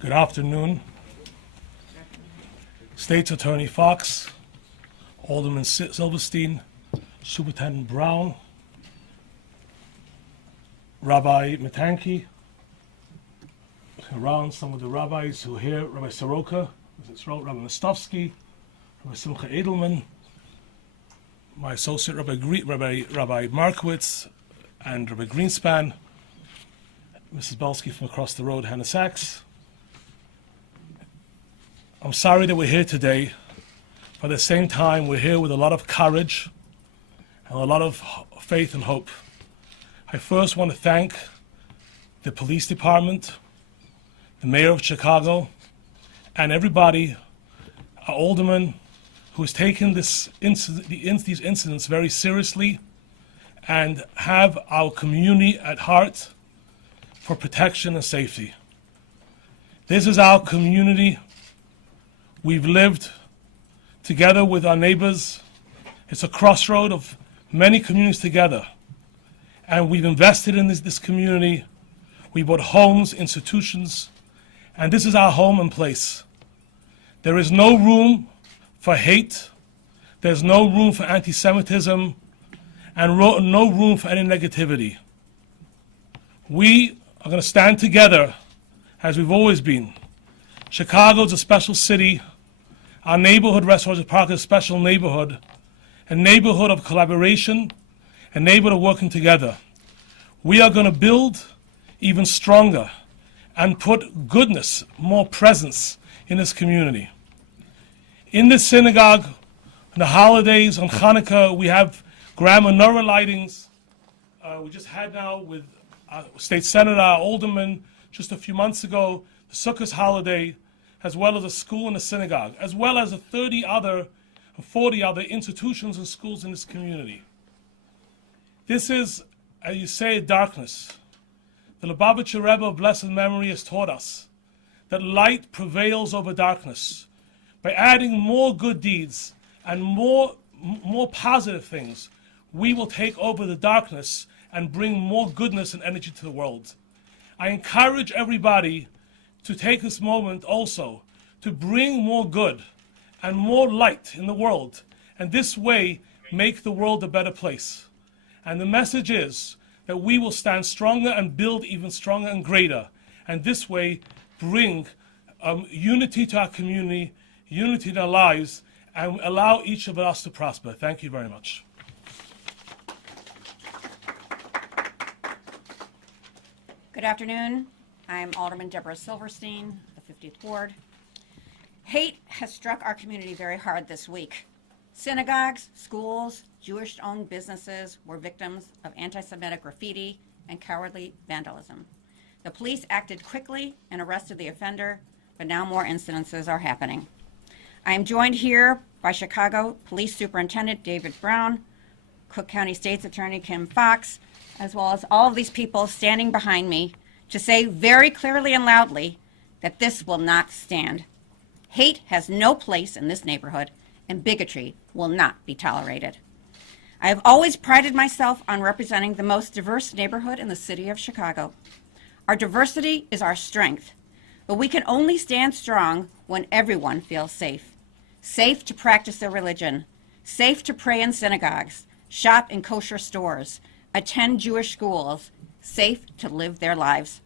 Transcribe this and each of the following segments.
Good afternoon. State's Attorney Fox, Alderman Silverstein, Superintendent Brown, Rabbi Matanki, around some of the rabbis who are here, Rabbi Soroka, Rabbi Mostovsky, Rabbi Simcha Edelman, my associate Rabbi Markowitz, and Rabbi Greenspan, Mrs. Belsky from across the road, Hannah Sachs. I'm sorry that we're here today, but at the same time, we're here with a lot of courage and a lot of faith and hope. I first want to thank the police department, the mayor of Chicago, and everybody, our alderman, who has taken these incidents very seriously and have our community at heart for protection and safety. This is our community. We've lived together with our neighbors. It's a crossroad of many communities together. And we've invested in this community. We bought homes, institutions, and this is our home and place. There is no room for hate. There's no room for anti-Semitism, and no room for any negativity. We are going to stand together as we've always been. Chicago is a special city. Our neighborhood, West Roger Park, is a special neighborhood, a neighborhood of collaboration, a neighborhood of working together. We are going to build even stronger and put goodness, more presence in this community. In this synagogue, on the holidays, on Hanukkah, we have grand menorah lightings. We just had now with our State Senator, our Alderman, just a few months ago, the Sukkot holiday, as well as a school and a synagogue, as well as 40 other institutions and schools in this community. This is, as you say, darkness. The Lubavitcher Rebbe of blessed memory has taught us that light prevails over darkness. By adding more good deeds and more positive things, we will take over the darkness and bring more goodness and energy to the world. I encourage everybody to take this moment also to bring more good and more light in the world, and this way make the world a better place. And the message is that we will stand stronger and build even stronger and greater, and this way bring unity to our community, unity in our lives, and allow each of us to prosper. Thank you very much. Good afternoon. I'm Alderman Deborah Silverstein, the 50th Ward. Hate has struck our community very hard this week. Synagogues, schools, Jewish-owned businesses were victims of anti-Semitic graffiti and cowardly vandalism. The police acted quickly and arrested the offender, but now more incidences are happening. I am joined here by Chicago Police Superintendent David Brown, Cook County State's Attorney Kim Fox, as well as all of these people standing behind me to say very clearly and loudly that this will not stand. Hate has no place in this neighborhood, and bigotry will not be tolerated. I have always prided myself on representing the most diverse neighborhood in the city of Chicago. Our diversity is our strength, but we can only stand strong when everyone feels safe. Safe to practice their religion, safe to pray in synagogues, shop in kosher stores, attend Jewish schools, safe to live their lives.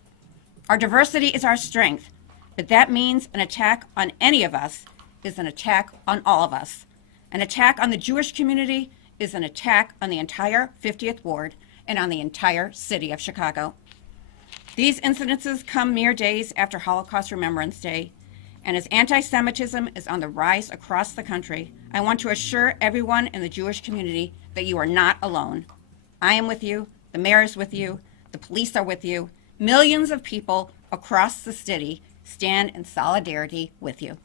Our diversity is our strength, but that means an attack on any of us is an attack on all of us. An attack on the Jewish community is an attack on the entire 50th Ward and on the entire city of Chicago. These incidences come mere days after Holocaust Remembrance Day, and as anti-Semitism is on the rise across the country, I want to assure everyone in the Jewish community that you are not alone. I am with you, the mayor is with you, the police are with you. Millions of people across the city stand in solidarity with you.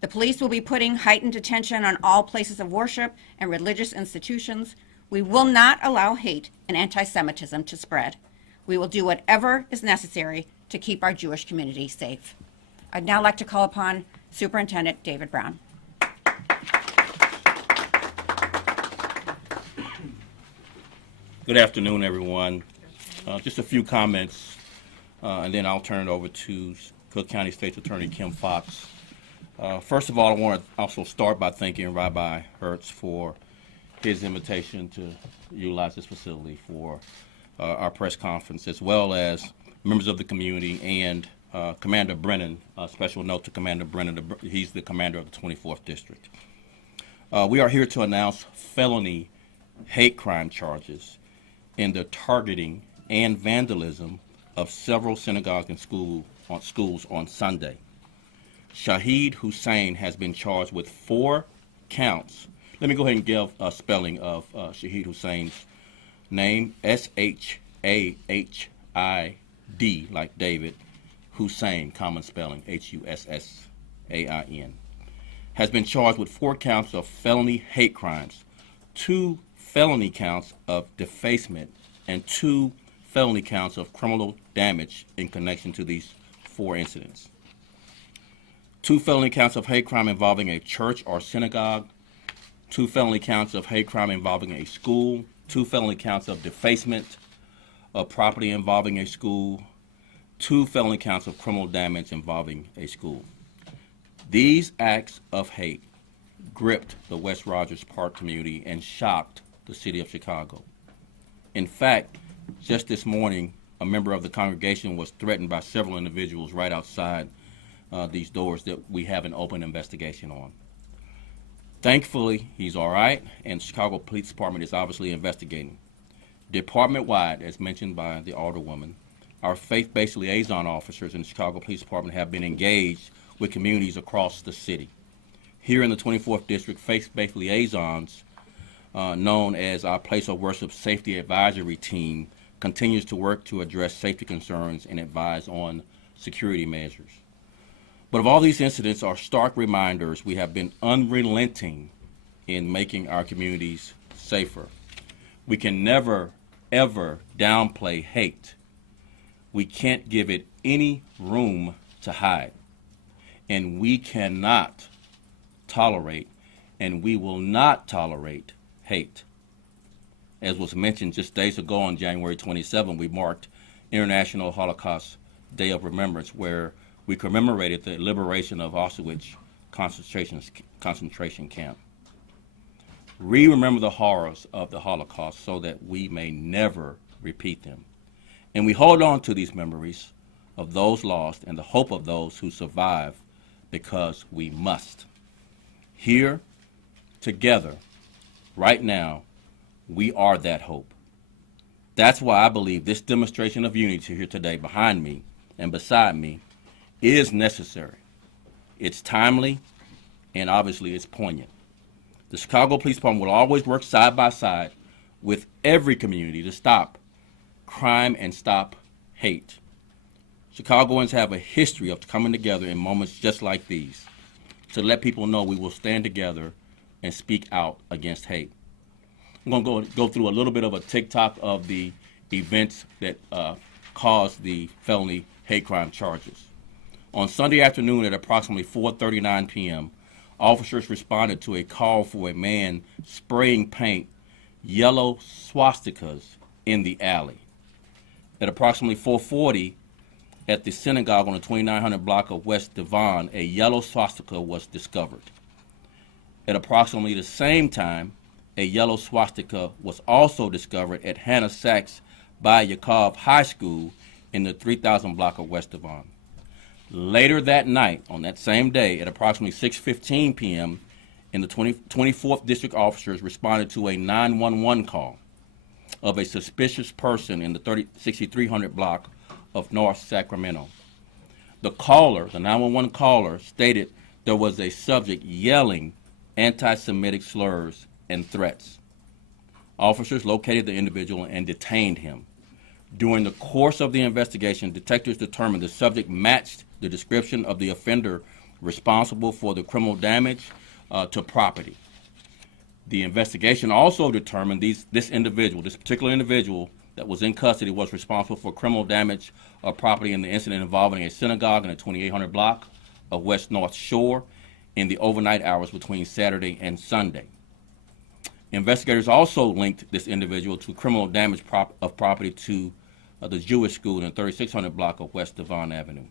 The police will be putting heightened attention on all places of worship and religious institutions. We will not allow hate and anti-Semitism to spread. We will do whatever is necessary to keep our Jewish community safe. I'd now like to call upon Superintendent David Brown. Good afternoon, everyone. Just a few comments, and then I'll turn it over to Cook County State's Attorney Kim Foxx. First of all, I want to also start by thanking Rabbi Hertz for his invitation to utilize this facility for our press conference, as well as members of the community and Commander Brennan. A special note to Commander Brennan, he's the commander of the 24th District. We are here to announce felony hate crime charges in the targeting and vandalism of several synagogues and schools on Sunday. Shahid Hussein has been charged with 4 counts. Let me go ahead and give a spelling of Shahid Hussein's name, S-H-A-H-I-D, like David, Hussein, common spelling, H-U-S-S-A-I-N, has been charged with 4 counts of felony hate crimes, 2 felony counts of defacement, and 2 felony counts of criminal damage in connection to these 4 incidents. 2 felony counts of hate crime involving a church or synagogue, 2 felony counts of hate crime involving a school, 2 felony counts of defacement of property involving a school, 2 felony counts of criminal damage involving a school. These acts of hate gripped the West Rogers Park community and shocked the city of Chicago. In fact, just this morning, a member of the congregation was threatened by several individuals right outside these doors that we have an open investigation on. Thankfully, he's all right, and the Chicago Police Department is obviously investigating. Department-wide, as mentioned by the Alderwoman, our faith-based liaison officers in the Chicago Police Department have been engaged with communities across the city. Here in the 24th District, faith-based liaisons, known as our Place of Worship Safety Advisory Team, continues to work to address safety concerns and advise on security measures. But of all these incidents are stark reminders we have been unrelenting in making our communities safer. We can never, ever downplay hate. We can't give it any room to hide. And we cannot tolerate, and we will not tolerate hate. As was mentioned just days ago on January 27, we marked International Holocaust Day of Remembrance, where we commemorated the liberation of Auschwitz concentration camp. We remember the horrors of the Holocaust so that we may never repeat them. And we hold on to these memories of those lost and the hope of those who survive because we must. Here, together, right now, we are that hope. That's why I believe this demonstration of unity here today behind me and beside me is necessary. It's timely, and obviously it's poignant. The Chicago Police Department will always work side by side with every community to stop crime and stop hate. Chicagoans have a history of coming together in moments just like these to let people know we will stand together and speak out against hate. I'm going to go through a little bit of a tick-tock of the events that caused the felony hate crime charges. On Sunday afternoon at approximately 4:39 p.m., officers responded to a call for a man spraying paint yellow swastikas in the alley. At approximately 4:40, at the synagogue on the 2900 block of West Devon, a yellow swastika was discovered. At approximately the same time, a yellow swastika was also discovered at Hannah Sachs by Yakov High School in the 3000 block of West Devon. Later that night, on that same day, at approximately 6:15 p.m., in the 24th District officers responded to a 911 call of a suspicious person in the 6300 block of North Sacramento. The caller, the 911 caller, stated there was a subject yelling anti-Semitic slurs and threats. Officers located the individual and detained him. During the course of the investigation, detectives determined the subject matched the description of the offender responsible for the criminal damage to property. The investigation also determined this particular individual that was in custody was responsible for criminal damage of property in the incident involving a synagogue in the 2800 block of West North Shore in the overnight hours between Saturday and Sunday. Investigators also linked this individual to criminal damage of property to the Jewish school in the 3600 block of West Devon Avenue.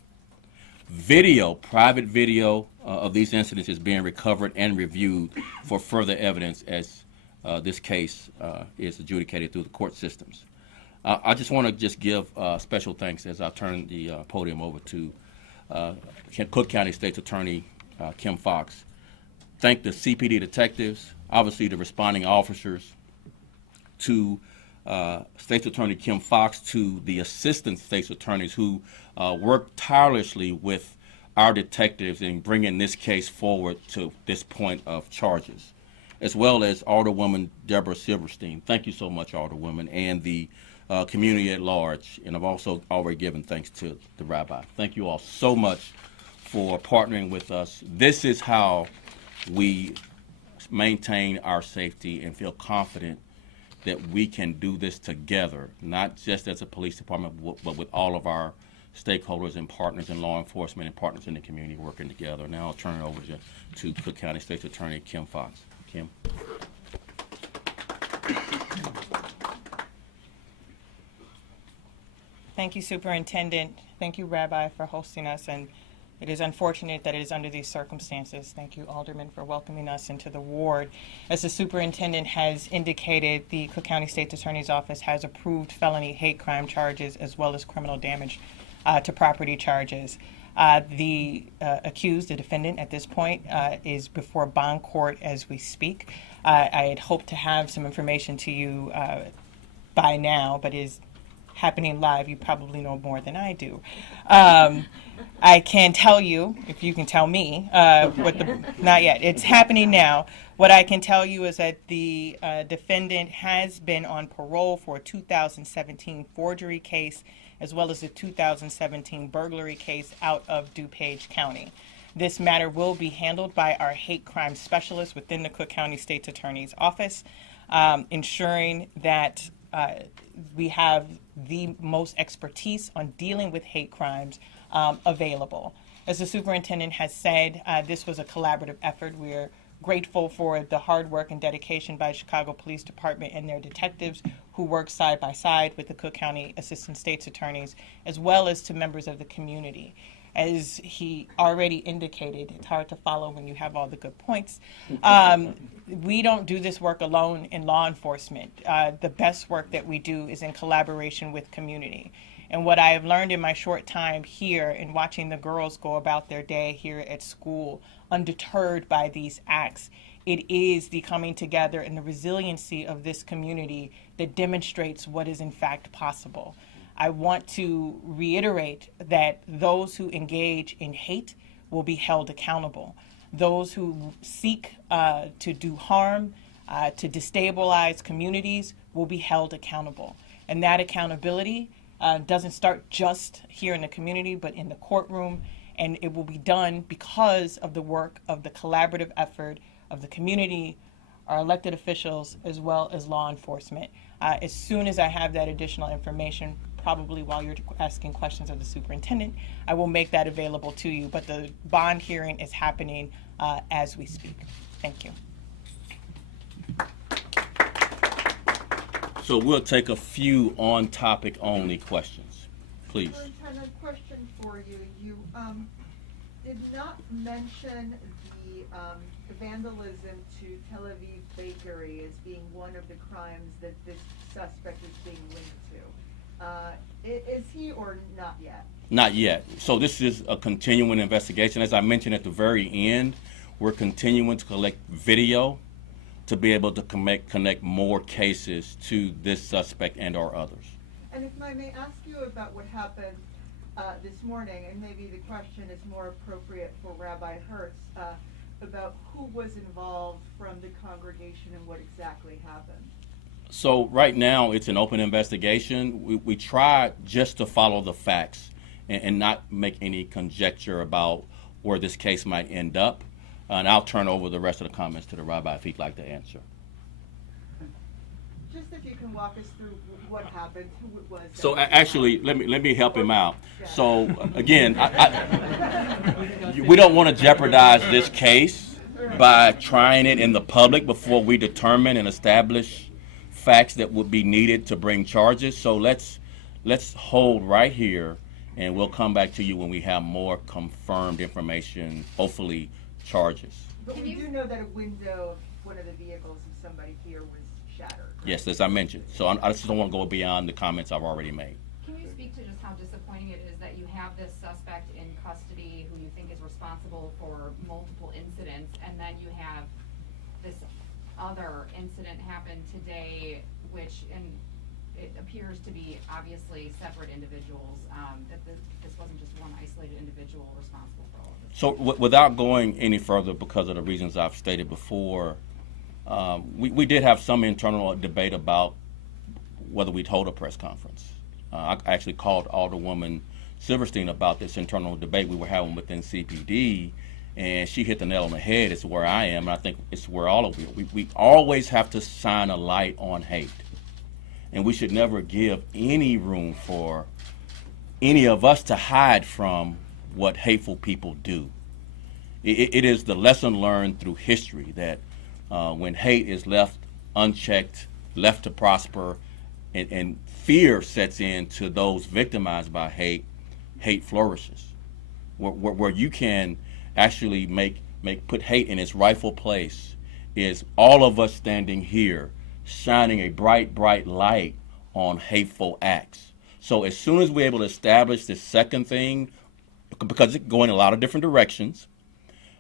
Private video of these incidents is being recovered and reviewed for further evidence as this case is adjudicated through the court systems. I just want to just give special thanks as I turn the podium over to Cook County State's Attorney Kim Fox. Thank the CPD detectives, obviously the responding officers, to State's Attorney Kim Fox, to the assistant state's attorneys who worked tirelessly with our detectives in bringing this case forward to this point of charges, as well as Alderwoman Deborah Silverstein. Thank you so much, Alderwoman, and the community at large. And I've also already given thanks to the rabbi. Thank you all so much for partnering with us. This is how we maintain our safety and feel confident that we can do this together, not just as a police department, but with all of our stakeholders and partners in law enforcement and partners in the community working together. Now I'll turn it over to Cook County State's Attorney Kim Fox. Kim. Thank you, Superintendent. Thank you, Rabbi, for hosting us. And it is unfortunate that it is under these circumstances. Thank you, Alderman, for welcoming us into the ward. As the Superintendent has indicated, the Cook County State's Attorney's Office has approved felony hate crime charges as well as criminal damage to property charges. The accused, the defendant at this point, is before bond court as we speak. I had hoped to have some information to you by now, but is happening live. You probably know more than I do. I can tell you, if you can tell me, not yet. It's happening now. What I can tell you is that the defendant has been on parole for a 2017 forgery case, as well as a 2017 burglary case out of DuPage County. This matter will be handled by our hate crime specialist within the Cook County State's Attorney's Office, ensuring that we have the most expertise on dealing with hate crimes available. As the superintendent has said, this was a collaborative effort. We're grateful for the hard work and dedication by Chicago Police Department and their detectives who work side by side with the Cook County Assistant State's Attorneys, as well as to members of the community. As he already indicated, it's hard to follow when you have all the good points. We don't do this work alone in law enforcement. The best work that we do is in collaboration with community. And what I have learned in my short time here in watching the girls go about their day here at school, undeterred by these acts, it is the coming together and the resiliency of this community that demonstrates what is in fact possible. I want to reiterate that those who engage in hate will be held accountable. Those who seek to do harm, to destabilize communities will be held accountable. And that accountability doesn't start just here in the community, but in the courtroom, and it will be done because of the work of the collaborative effort of the community, our elected officials, as well as law enforcement. As soon as I have that additional information, probably while you're asking questions of the superintendent, I will make that available to you. But the bond hearing is happening as we speak. Thank you. So we'll take a few on-topic only questions, please. Superintendent, question for you. You did not mention the vandalism to Tel Aviv Bakery as being one of the crimes that this suspect is being linked to. Is he or not yet? Not yet. So this is a continuing investigation. As I mentioned at the very end, we're continuing to collect video to be able to connect more cases to this suspect and or others. And if I may ask you about what happened this morning, and maybe the question is more appropriate for Rabbi Hertz, about who was involved from the congregation and what exactly happened. So right now it's an open investigation. We try just to follow the facts and not make any conjecture about where this case might end up. And I'll turn over the rest of the comments to the rabbi if he'd like to answer. Just if you can walk us through what happened, who it was. So actually, let me help him out. So again, we don't want to jeopardize this case by trying it in the public before we determine and establish facts that would be needed to bring charges. So let's hold right here and we'll come back to you when we have more confirmed information, hopefully charges. But we do know that a window of one of the vehicles of somebody here was shattered. Right? Yes, as I mentioned. So I just don't want to go beyond the comments I've already made. Can you speak to just how disappointing it is that you have this suspect in custody who you think is responsible for multiple incidents, and then you have this other incident happen today, which it appears to be obviously separate individuals, that this wasn't just one isolated individual responsible for all of this? So without going any further, because of the reasons I've stated before, we did have some internal debate about whether we'd hold a press conference. I actually called Alderwoman Silverstein about this internal debate we were having within CPD, and she hit the nail on the head. It's where I am, and I think it's where all of you. We always have to shine a light on hate, and we should never give any room for any of us to hide from what hateful people do. It is the lesson learned through history that when hate is left unchecked, left to prosper, and fear sets in to those victimized by hate, hate flourishes. Where you can actually put hate in its rightful place is all of us standing here shining a bright light on hateful acts. So as soon as we're able to establish this second thing, because it can go in a lot of different directions,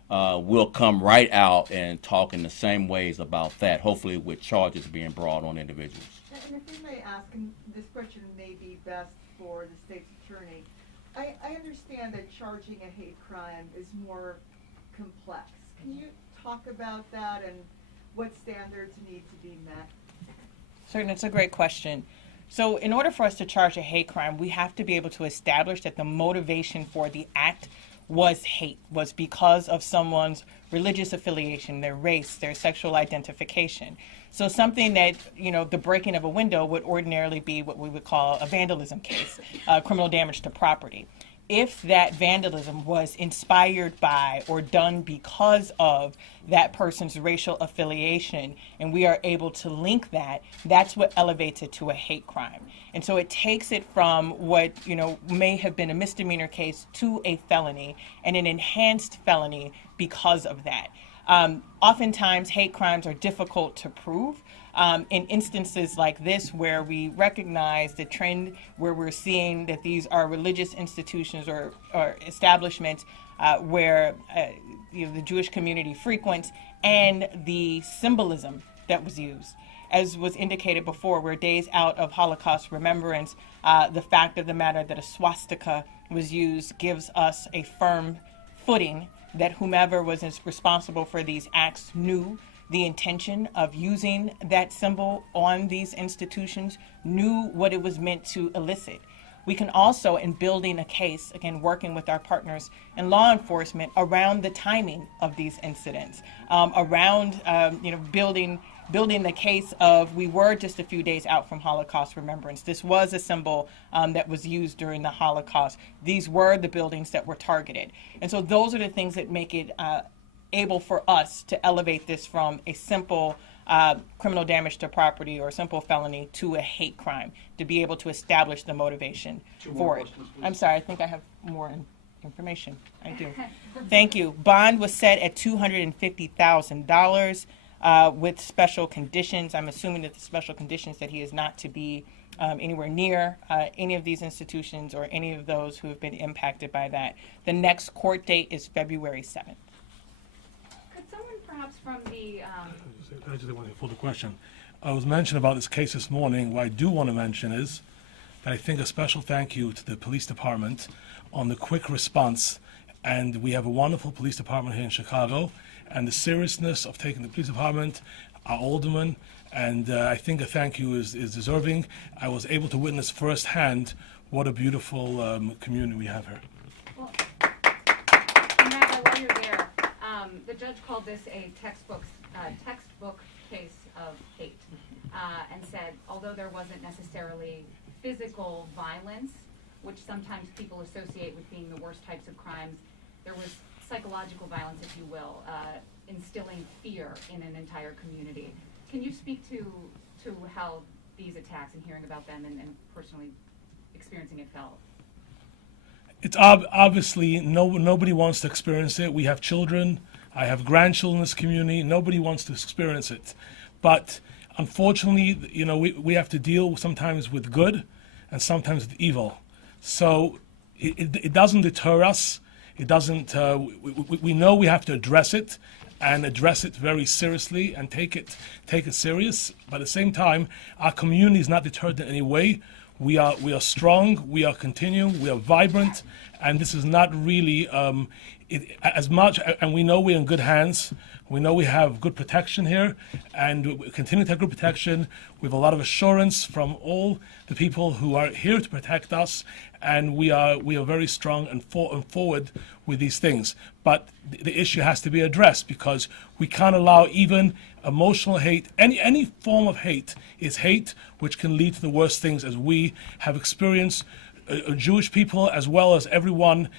we'll come right out and talk in the same ways about that, hopefully with charges being brought on individuals. And if we may ask, and this question may be best for the state's attorney, I understand that charging a hate crime is more complex. Can you talk about that and what standards need to be met? Certainly, it's a great question. So in order for us to charge a hate crime, we have to be able to establish that the motivation for the act was hate, was because of someone's religious affiliation, their race, their sexual identification. So something that, the breaking of a window would ordinarily be what we would call a vandalism case, criminal damage to property. If that vandalism was inspired by or done because of that person's racial affiliation, and we are able to link that, that's what elevates it to a hate crime. And so it takes it from what, may have been a misdemeanor case to a felony and an enhanced felony because of that. Oftentimes, hate crimes are difficult to prove. In instances like this, where we recognize the trend where we're seeing that these are religious institutions or establishments where the Jewish community frequents, and the symbolism that was used. As was indicated before, we're days out of Holocaust remembrance. The fact of the matter that a swastika was used gives us a firm footing that whomever was responsible for these acts knew the intention of using that symbol on these institutions, knew what it was meant to elicit. We can also, in building a case, again, working with our partners in law enforcement around the timing of these incidents, around building the case of, we were just a few days out from Holocaust remembrance. This was a symbol that was used during the Holocaust. These were the buildings that were targeted. And so those are the things that make it able for us to elevate this from a simple criminal damage to property or simple felony to a hate crime, to be able to establish the motivation for it. I'm sorry, I think I have more information. I do. Thank you. Bond was set at $250,000 with special conditions. I'm assuming that the special conditions that he is not to be anywhere near any of these institutions or any of those who have been impacted by that. The next court date is February 7th. Could someone perhaps from the I just want to full the question. I was mentioned about this case this morning. What I do want to mention is that I think a special thank you to the police department on the quick response. And we have a wonderful police department here in Chicago, and the seriousness of taking the police department, our alderman, and I think a thank you is deserving. I was able to witness firsthand what a beautiful community we have here. Well, Matt, while you're there, the judge called this a textbook case of hate, and said although there wasn't necessarily physical violence, which sometimes people associate with being the worst types of crimes, there was psychological violence, if you will, instilling fear in an entire community. Can you speak to how these attacks and hearing about them and personally experiencing it felt? it's obviously nobody wants to experience it. We have children. I have grandchildren in this community. Nobody wants to experience it. But unfortunately, we have to deal sometimes with good and sometimes with evil. So it doesn't deter us. It doesn't. We know we have to address it, and address it very seriously, and take it serious. But at the same time, our community is not deterred in any way. We are strong. We are continuing. We are vibrant, and this is not really as much. And we know we're in good hands. We know we have good protection here, and we continue to have good protection. We have a lot of assurance from all the people who are here to protect us, and we are very strong and forward with these things. But the issue has to be addressed, because we can't allow even emotional hate. Any form of hate is hate, which can lead to the worst things, as we have experienced. Jewish people, as well as everyone,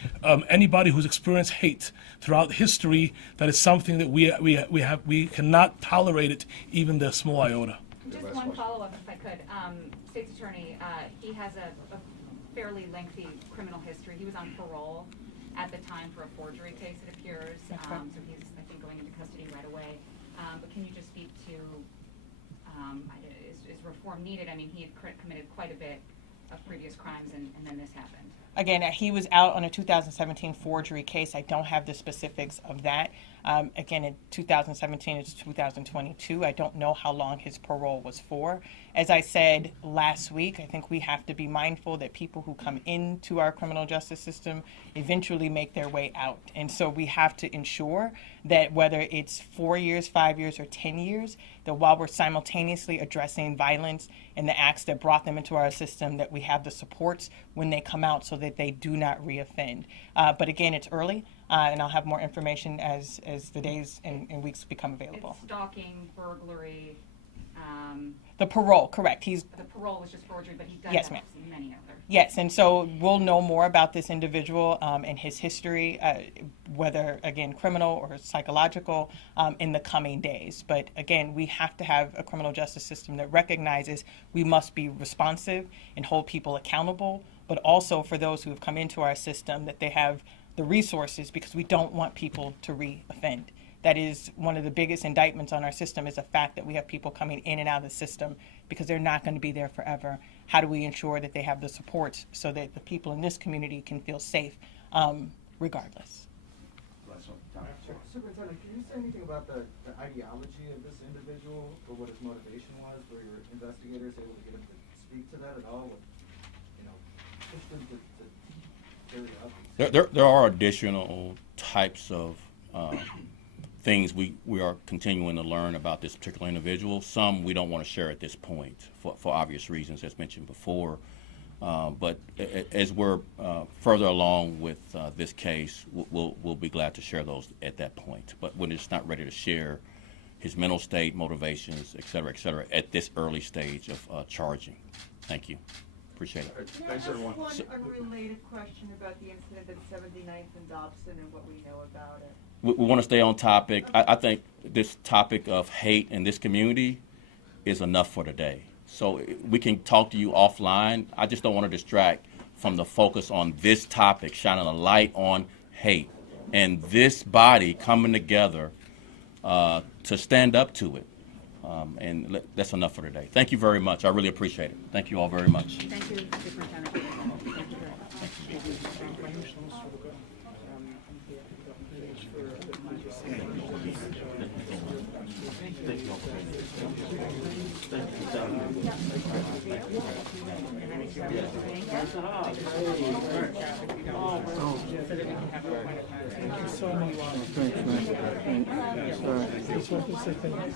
anybody who's experienced hate throughout history, that is something that we cannot tolerate it, even the small iota. Just one follow-up, if I could. State's attorney, he has a fairly lengthy criminal history. He was on parole at the time for a forgery case, it appears. So he's, I think, going into custody right away. But can you just speak to, is reform needed? I mean, he had committed quite a bit of previous crimes, and then this happened. Again, he was out on a 2017 forgery case. I don't have the specifics of that. Again, in 2017, it's 2022. I don't know how long his parole was for. As I said last week, I think we have to be mindful that people who come into our criminal justice system eventually make their way out. And so we have to ensure that whether it's 4 years, 5 years, or 10 years, that while we're simultaneously addressing violence and the acts that brought them into our system, that we have the supports when they come out so that they do not reoffend. But again, it's early, and I'll have more information as the days and weeks become available. It's stalking, burglary. The parole, correct. The parole was just forgery, but he does Yes, have ma'am. many other. Yes, and so we'll know more about this individual and his history, whether, again, criminal or psychological, in the coming days. But again, we have to have a criminal justice system that recognizes we must be responsive and hold people accountable, but also for those who have come into our system, that they have the resources, because we don't want people to reoffend. That is one of the biggest indictments on our system, is the fact that we have people coming in and out of the system because they're not going to be there forever. How do we ensure that they have the supports so that the people in this community can feel safe regardless? Superintendent, can you say anything about the ideology of this individual, or what his motivation was? Were your investigators able to get him to speak to that at all? Push them to carry out these? There are additional types of things we are continuing to learn about this particular individual. Some we don't want to share at this point for obvious reasons, as mentioned before. But as we're further along with this case, we'll be glad to share those at that point. But we're just not ready to share his mental state, motivations, et cetera, at this early stage of charging. Thank you. Appreciate it. Can I ask one unrelated question about the incident at 79th and Dobson and what we know about it? We want to stay on topic. I think this topic of hate in this community is enough for today. So we can talk to you offline. I just don't want to distract from the focus on this topic, shining a light on hate, and this body coming together to stand up to it. And that's enough for today. Thank you very much. I really appreciate it. Thank you all very much. Thank you, Superintendent. Thank you very much. Thank you so much.